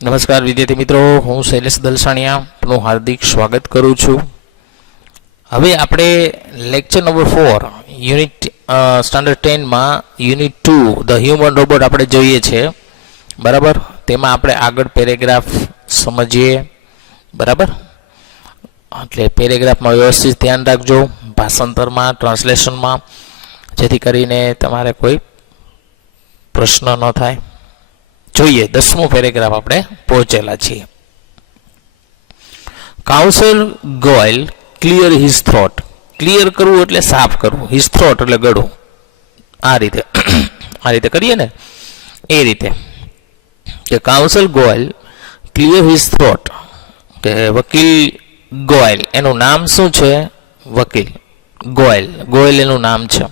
નમસ્કાર વિદ્યાર્થી મિત્રો, હું શૈલેષ દલસાણીયાનું હાર્દિક સ્વાગત કરું છું. હવે આપણે લેક્ચર નંબર 4 યુનિટ સ્ટાન્ડર્ડ 10માં યુનિટ 2 ધ હ્યુમન રોબોટ આપણે જોઈએ છે. બરાબર, તેમાં આપણે આગળ પેરેગ્રાફ સમજીએ. બરાબર, એટલે પેરેગ્રાફમાં વ્યવસ્થિત ધ્યાન રાખજો, ભાષાંતરમાં, ટ્રાન્સલેશનમાં, જેથી કરીને તમારે કોઈ પ્રશ્ન ન થાય. જોઈએ 10મો પેરેગ્રાફ આપણે પહોંચેલા છીએ. Counsel Goyal clear his throat. Clear કરવું એટલે સાફ કરવું, હિઝ થ્રોટ એટલે ગળું. આ રીતે કરીએ ને એ રીતે કે counsel Goyal clear his throat, કે વકીલ ગોયલ એનું નામ શું છે? વકીલ ગોયલ. ગોયલ એનું નામ છે.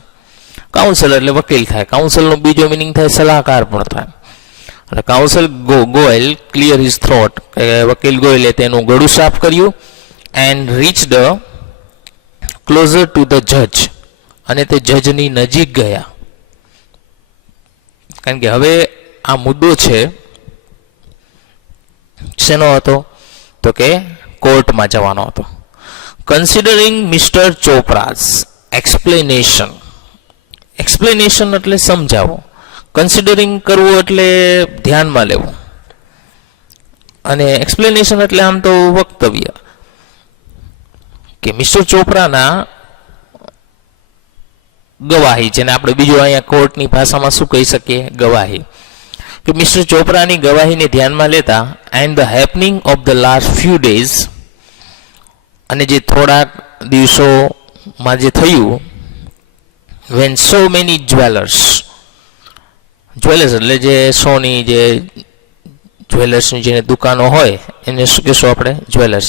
કાઉન્સલ એટલે વકીલ થાય. કાઉન્સલનો બીજો મિનિંગ થાય સલાહકાર પણ થાય. અને counsel Goyal clear his throat, કે વકીલ ગોયલે તેનું ગળું સાફ કર્યું. And reached closer to the જજ, અને તે જજની નજીક ગયા. કારણ કે હવે આ મુદ્દો છે શેનો હતો? તો કે કોર્ટમાં જવાનો હતો. Considering mister Chopra's explanation. Explanation એટલે સમજાવો. કન્સિડરિંગ કરવું એટલે ધ્યાનમાં લેવું, અને એક્સપ્લેનેશન એટલે આમ તો વક્તવ્ય. કે મિસ્ટર ચોપરાના ગવાહી, જેને આપણે બીજું અહીંયા કોર્ટની ભાષામાં શું કહી શકીએ? ગવાહી. કે મિસ્ટર ચોપરાની ગવાહીને ધ્યાનમાં લેતા, and the happening of the last few days, અને જે થોડાક દિવસોમાં જે થયું, when so many jewellers. Jewellers એટલે જે સોની, જે જ્વેલર્સની જેને દુકાનો હોય એને શું કહેશું આપણે? Jewellers.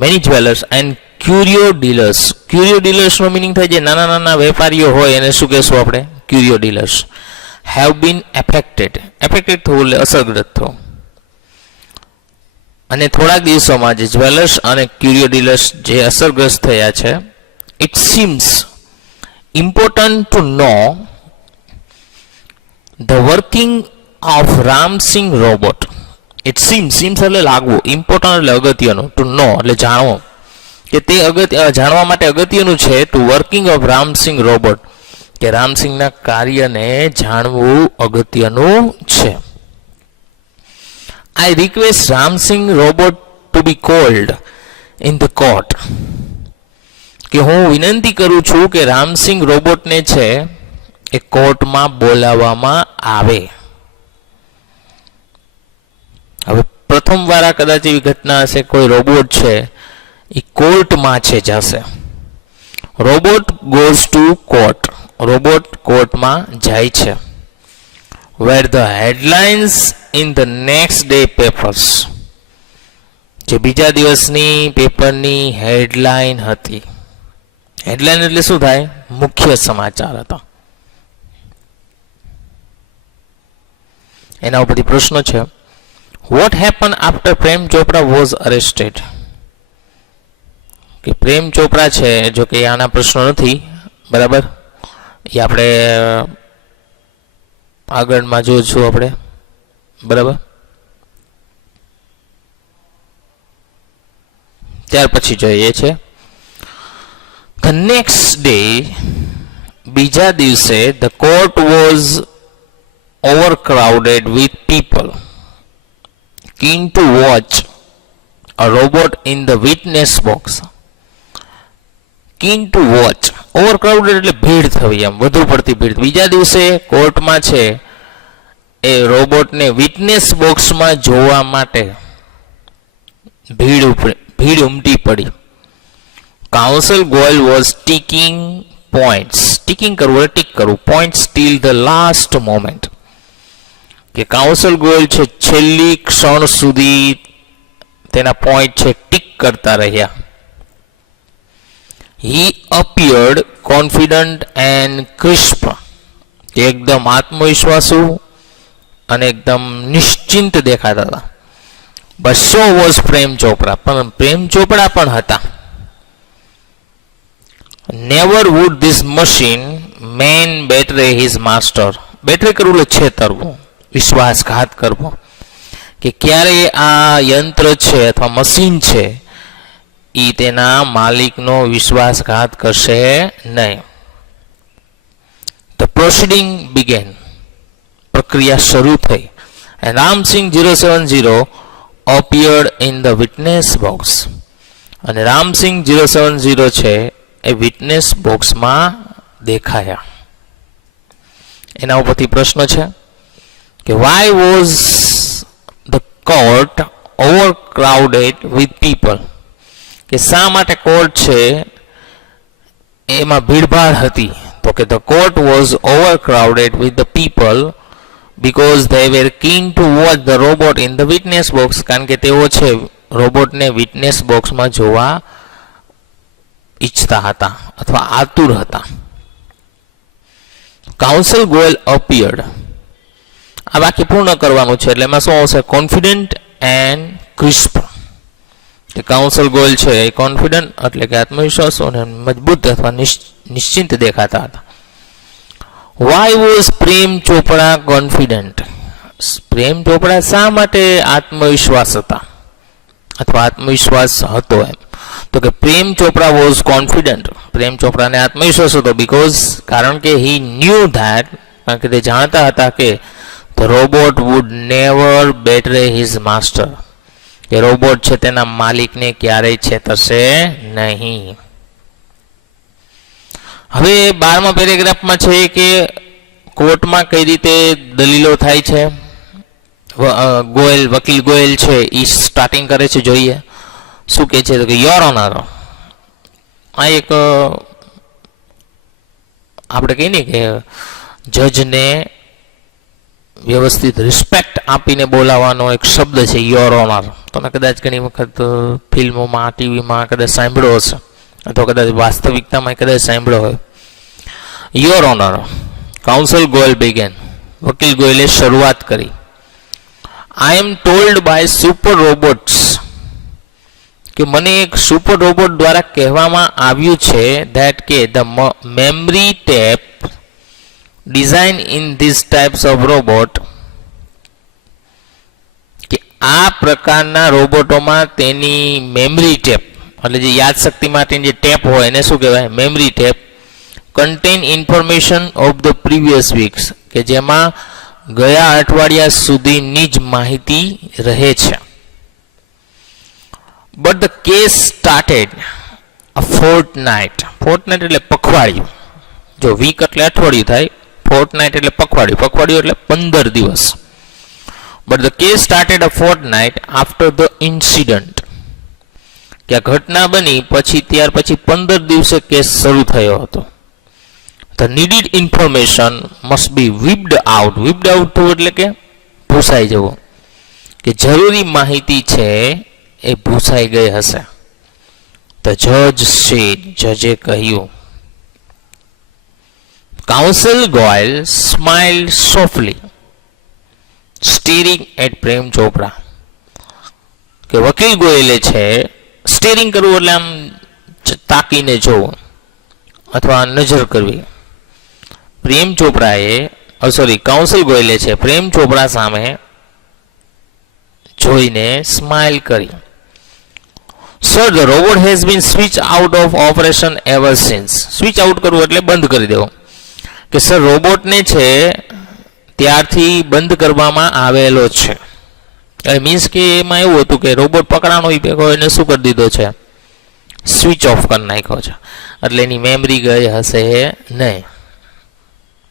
Many jewellers and curio dealers. Curio ડીલર્સનો મિનિંગ થાય જે નાના નાના વેપારીઓ હોય એને શું કહેશું આપણે? Curio dealers. Have been affected. Affected થવું એટલે અસરગ્રસ્ત થવું. અને થોડાક દિવસોમાં જે જ્વેલર્સ અને ક્યુરિયો ડીલર્સ જે અસરગ્રસ્ત થયા છે, it seems important to know the working of Ramsingh robot. It seems એટલે લાગવું, ઇમ્પોર્ટન્ટ એટલે અગત્યનું, ટુ નો એટલે જાણવું, કે તે જાણવા માટે અગત્યનું છે. To working of Ramsingh robot, કે રામસિંગના કાર્યને જાણવું અગત્યનું છે. I request Ramsingh robot to be called in the court. કે હું વિનંતી કરું છું કે રામસિંગ રોબોટને છે એ કોર્ટમાં બોલાવવામાં આવે. હવે પ્રથમ વાર કદાચ એવી ઘટના હશે, કોઈ રોબોટ છે એ કોર્ટમાં છે જશે. Robot goes to court. Robot કોર્ટમાં જાય છે. Where the headlines in the next day papers. જે બીજા દિવસની પેપરની હેડલાઇન હતી. હેડલાઇન એટલે શું થાય? મુખ્ય સમાચાર હતા. એના ઉપરથી પ્રશ્નો છે. What happen after Prem Chopra was arrested. કે પ્રેમ ચોપરા છે, જો કે આના પ્રશ્નો નથી, બરાબર, એ આપણે આગળમાં જોઈશું આપણે. બરાબર, ત્યાર પછી જોઈએ છે ધ નેક્સ્ટ ડે. બીજા દિવસે the court was overcrowded with people keen to watch a robot in the witness box. Keen to watch. Overcrowded એટલે ભીડ થવી, એમ વધુ પડતી ભીડ. બીજા દિવસે કોર્ટમાં છે એ રોબોટને વિટનેસ બોક્સમાં જોવા માટે ભીડ ઉમટી પડી. Counsel Goyal was ticking points. Ticking કરવું એટલે ટીક કરવું. Points till the last moment. કે કાઉન્સલ ગોયલ છે છેલ્લી ક્ષણ સુધી તેના પોઈન્ટ છે ટીક કરતા રહ્યા. He appeared confident and crisp. એકદમ આત્મવિશ્વાસુ અને એકદમ નિશ્ચિંત દેખાતા હતા. But so was Prem Chopra. પણ પ્રેમ ચોપડા પણ હતા. Never would this machine man betray his master. Betray કરવું એટલે છેતરવું, વિશ્વાસઘાત કરવો. કે ક્યારે આ યંત્ર છે અથવા મશીન છે એ તેના માલિકનો વિશ્વાસઘાત કરશે નહીં. ધ પ્રોસિડિંગ બિગેન, પ્રક્રિયા શરૂ થઈ. And Ram Singh 070 appeared in the witness box. અને રામસિંગ 070 છે એ વિટનેસ બોક્સમાં દેખાયા. એના ઉપરથી પ્રશ્ન છે કે why was the court overcrowded with people, કે શા માટે કોર્ટ છે એમાં ભીડભાડ હતી. તો કે the court was overcrowded with the people because they were keen to watch the robot in the witness box. કારણ કે તેઓ છે રોબોટને વિટનેસ બોક્સમાં જોવા ઈચ્છતા હતા અથવા આતુર હતા. કાઉન્સિલ ગોયલ અપિયર્ડ, આ વાક્ય પૂર્ણ કરવાનું છે એટલે એમાં શું આવશે? Confident and crisp. કે કાઉન્સિલ ગોયલ છે એ કોન્ફિડન્ટ એટલે કે આત્મવિશ્વાસ અને મજબૂત અથવા નિશ્ચિંત દેખાતા હતા. Why was Prem Chopra confident? પ્રેમ ચોપડા શા માટે આત્મવિશ્વાસ હતા અથવા આત્મવિશ્વાસ હતો એમ? તો કે પ્રેમ ચોપડા વોઝ કોન્ફિડન્ટ, પ્રેમ ચોપડાને આત્મવિશ્વાસ હતો બીકોઝ, કારણ કે હી ન્યૂ ધેટ, કારણ કે તે જાણતા હતા કે the robot would never betray his master, કે રોબોટ છે તેના માલિકને ક્યારેય છેતરશે નહીં. હવે 12મા પેરેગ્રાફમાં છે કે કોર્ટમાં કઈ રીતે દલીલો થાય છે. ગોયલ, વકીલ ગોયલ છે એ સ્ટાર્ટિંગ કરે છે. જોઈએ શું કે છે. તો કે યોર ઓનર, આ એક આપણે કહીએ ને કે જજને વ્યવસ્થિત રિસ્પેક્ટ આપીને બોલાવવાનો એક શબ્દ છે યોર ઓનર. તમે કદાચ ઘણી વખત ફિલ્મોમાં, ટીવીમાં કદાચ સાંભળ્યો હશે અથવા કદાચ વાસ્તવિકતામાં કદાચ સાંભળ્યો હોય. Your honour, council Goyal began, વકીલ ગોયલે શરૂઆત કરી. I am told by super robots, કે મને એક સુપર રોબોટ દ્વારા કહેવામાં આવ્યું છે ધેટ કે the memory tape design in these types of robot, કે આ પ્રકારના રોબોટોમાં તેની મેમરી ટેપ એટલે જે યાદશક્તિ માટેની જે ટેપ હોય એને શું કહેવાય? Memory tape. Contain information of the previous weeks, કે જેમાં ગયા અઠવાડિયા સુધીની જ માહિતી રહે છે. But the case started a fortnight, fortnight એટલે પખવાડિયું. જો વીક એટલે અઠવાડિયું થાય, ફોર્ટનાઇટ એટલે પખવાડિયું, પખવાડિયું એટલે 15 દિવસ. But the case started a fortnight after the incident, કે આ ઘટના બની પછી ત્યાર પછી 15 દિવસે કેસ શરૂ થયો હતો. The needed information must be wiped out, wiped out થવું એટલે કે ભૂસાઈ જવું, કે જરૂરી માહિતી છે એ ભૂસાઈ ગઈ હશે. ધ જજ સેડ, જજે કહ્યું. Counsel Goyal smiled softly staring at Prem Chopra, કે વકીલ ગોયલે છે સ્ટીરિંગ કરવું એટલે આમ તાકીને જોવું અથવા નજર કરવી. પ્રેમ ચોપડાએ કાઉન્સિલ ગોયલે છે પ્રેમ ચોપડા સામે જોઈને સ્માઇલ કરી. Sir, the robot has been switch out of operation ever since. Switch out કરવું એટલે બંધ કરી દેવો, કે સર રોબોટને છે ત્યારથી બંધ કરવામાં આવેલો છે. એટલે મીન્સ કે એમાં એવું હતું કે રોબોટ પકડાનો ભેગો એને શું કરી દીધો છે? સ્વિચ ઓફ કરી નાખ્યો છે. એટલે એની મેમરી ગઈ હશે નહીં,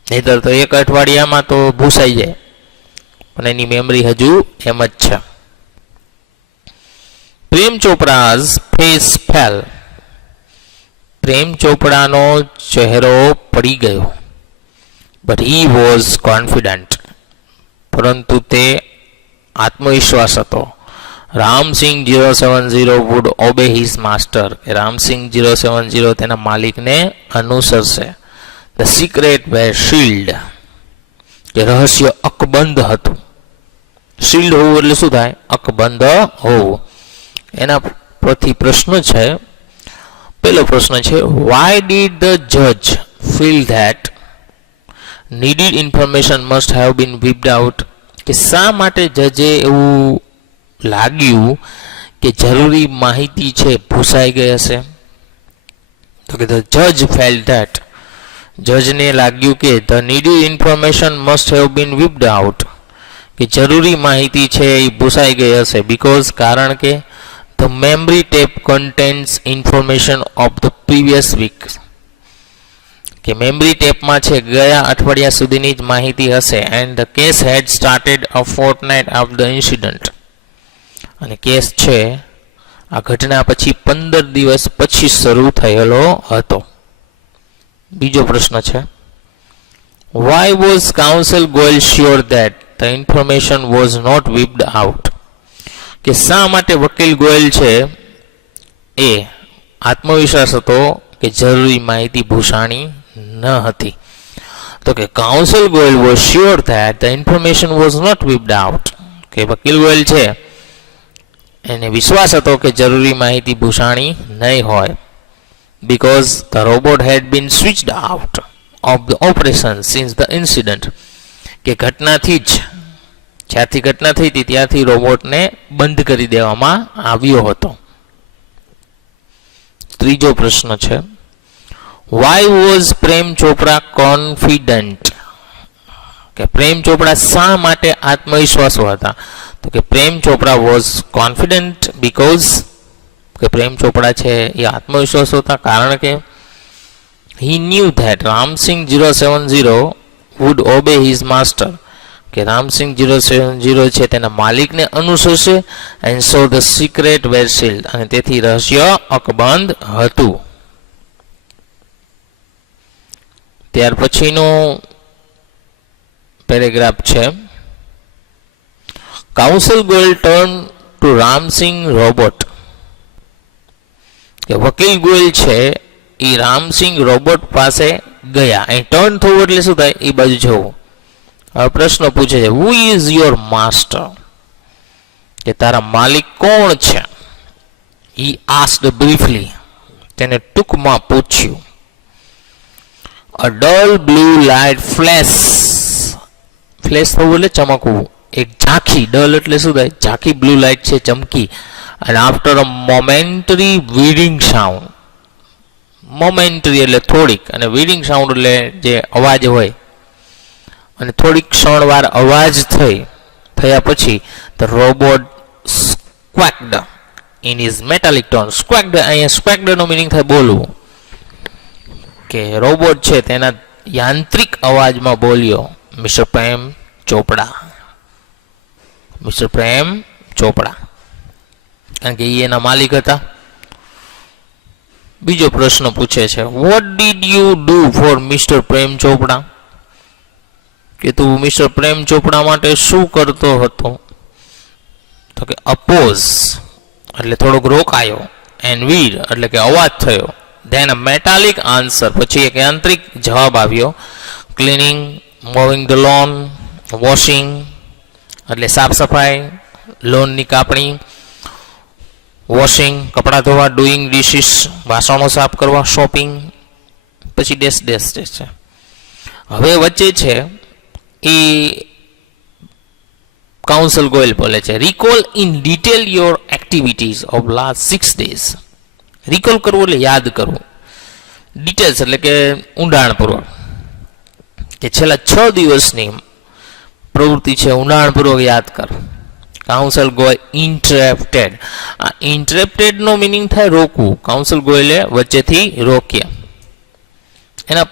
નહીતર તો એક અઠવાડિયામાં તો ભૂસાઈ જાય, પણ એની મેમરી હજુ એમ જ છે. પ્રેમ ચોપડાઝ ફેસ ફેલ, પ્રેમ ચોપડાનો ચહેરો પડી ગયો. બટ હી વોઝ કોન્ફિડન્ટ, પરંતુ તે આત્મવિશ્વાસ હતો. Ramsingh 070 would obey his master, કે રામસિંગ 070 તેના માલિકને અનુસરશે. ધ સિક્રેટ વેર શીલ્ડ, કે રહસ્ય અકબંધ હતું. શીલ્ડ હોવું એટલે શું થાય? અકબંધ હોવું. એના પરથી પ્રશ્ન છે. પહેલો પ્રશ્ન છે, વાય ડીડ ધ જજ feel that needed information must have been whipped out? કે શા માટે જજે એવું લાગ્યું કે જરૂરી માહિતી છે ભૂસાઈ ગઈ હશે? તો કે ધ જજ ફેલ્ટ ધેટ, જજને લાગ્યું કે the needed information must have been wiped out, કે જરૂરી માહિતી છે એ ભૂસાઈ ગઈ હશે. બીકોઝ, કારણ કે the memory tape contains information of the previous week, કે મેમરી ટેપમાં છે ગયા અઠવાડિયા સુધીની જ માહિતી હશે. And the case had started a fortnight after the incident, અને કેસ છે આ ઘટના પછી 15 દિવસ પછી શરૂ થયેલો હતો. બીજો પ્રશ્ન છે, why was counsel Goyal sure that the information was not wiped out, કે શા માટે વકીલ ગોયલ છે એ આત્મવિશ્વાસ હતો કે જરૂરી માહિતી ભૂસાણી ન હતી? તો કે counsel Goyal was sure that the information was not wiped out, કે વકીલ ગોયલ છે એને વિશ્વાસ હતો કે જરૂરી માહિતી ભૂસાણી નહીં હોય. because the robot had been switched out of the operation since the incident, કે ઘટનાથી જ જ્યારથી ઘટના થઈ હતી ત્યારથી રોબોટને બંધ કરી દેવામાં આવ્યો હતો. ત્રીજો પ્રશ્ન છે, why was Prem Chopra confident, કે પ્રેમ ચોપડા શા માટે આત્મવિશ્વાસુ હતા? તો કે પ્રેમ ચોપડા વોઝ કોન્ફિડન્ટ બીકોઝ, કે પ્રેમ ચોપડા છે એ આત્મવિશ્વાસ હતા કારણ કે he knew that Ramsingh 070 would obey his master, કે રામસિંગ 070 છે તેના માલિકને અનુસરશે. And so the secrets were sealed, અને તેથી રહસ્ય અકબંધ હતું. ત્યાર પછીનો પેરેગ્રાફ છે, council Goyal turn to Ramsingh robot, કે વકીલ ગોયલ છે એ રામસિંગ રોબોટ પાસે ગયા. અહીં ટર્ન થવું એટલે શું થાય? એ બાજુ જવું. હવે પ્રશ્ન પૂછે છે, હુ ઇઝ યોર માસ્ટર, કે તારા માલિક કોણ છે? હી આસ્ક્ડ બ્રીફલી, તેને ટૂંકમાં પૂછ્યું. A dull blue light flash, flash થવું એટલે ચમકવું, એક ઝાંખી, ડલ એટલે શું થાય? ઝાંખી બ્લુ લાઇટ છે ચમકી. અને after a momentary whirring sound, momentary એટલે થોડીક, અને વીડિંગ સાઉન્ડ એટલે જે અવાજ હોય, અને થોડીક ક્ષણવાર અવાજ થયા પછી the robot squeaked in its metallic tone. Squeaked, અહીંયા સ્ક્વેક્ડનો મિનિંગ થાય બોલવું, કે રોબોટ છે તેના યાંત્રિક અવાજમાં બોલ્યો, મિસ્ટર પ્રેમ ચોપડા, મિસ્ટર પ્રેમ ચોપડા, કારણ કે એ એના માલિક હતા. બીજો પ્રશ્ન પૂછે છે, what did you do for mister Prem Chopra, કે તું મિસ્ટર પ્રેમ ચોપડા માટે શું કરતો હતો? તો કે અપોઝ એટલે થોડોક રોકાયો, એન્ડ વીર એટલે કે અવાજ થયો, ધેન અ મેટાલિક આન્સર પછી એક યાંત્રિક જવાબ આવ્યો, ક્લીનિંગ, મોવિંગ ધ લોન, વોશિંગ એટલે સાફ સફાઈ, લોનની કાપણી, વોશિંગ કપડાં ધોવા, ડુઈંગ ડિશિસ વાસણો સાફ કરવા, શોપિંગ, પછી ડેશ ડેશ ડેશ છે. હવે વચ્ચે છે એ કાઉન્સિલ ગોયલ બોલે છે, recall in detail your activities of last 6 days. Recall કરવું એટલે યાદ કરવું, ડિટેલ્સ એટલે કે ઊંડાણપૂર્વક, કે છેલ્લા 6 દિવસની પ્રવૃત્તિ છે ઊંડાણપૂર્વક યાદ કર. કાઉન્સિલ ગોયલ ઇન્ટરપ્ટેડ, આ ઇન્ટરપ્ટેડનો મિનિંગ થાય રોકવું. કાઉન્સિલ ગોયલે વચ્ચેથી રોક્યા. એના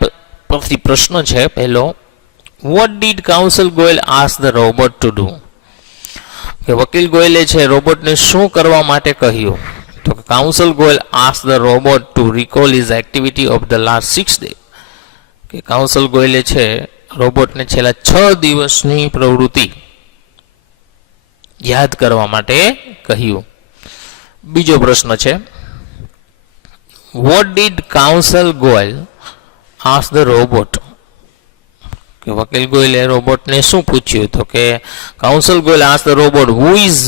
પરથી પ્રશ્ન છે પહેલો, what did council Goyal ask the robot to do, કે વકીલ ગોયલે છે રોબોટને શું કરવા માટે કહ્યું? તો council Goyal ask the robot two recall his activity of the last 6 days, કે કાઉન્સિલ ગોયલે છે રોબોટને છેલ્લા 6 દિવસની પ્રવૃત્તિ યાદ કરવા માટે કહ્યું. બીજો પ્રશ્ન છે, what did council Goyal ask the robot, કે વકીલ ગોયલે રોબોટને શું પૂછ્યું? તો કે counsel Goyal ask the robot who is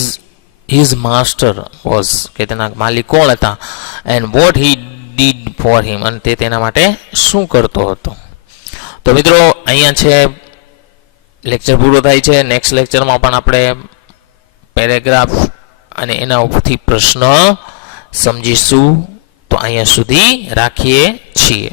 his master was, કે તેના માલિક કોણ હતા, and what he did for him, અને તે તેના માટે શું કરતો હતો. તો મિત્રો અહીંયા છે લેક્ચર પૂરો થાય છે. નેક્સ્ટ લેક્ચરમાં પણ આપણે પેરેગ્રાફ અને એના ઉપરથી પ્રશ્ન સમજીશું. તો અહીંયા સુધી રાખીએ છીએ.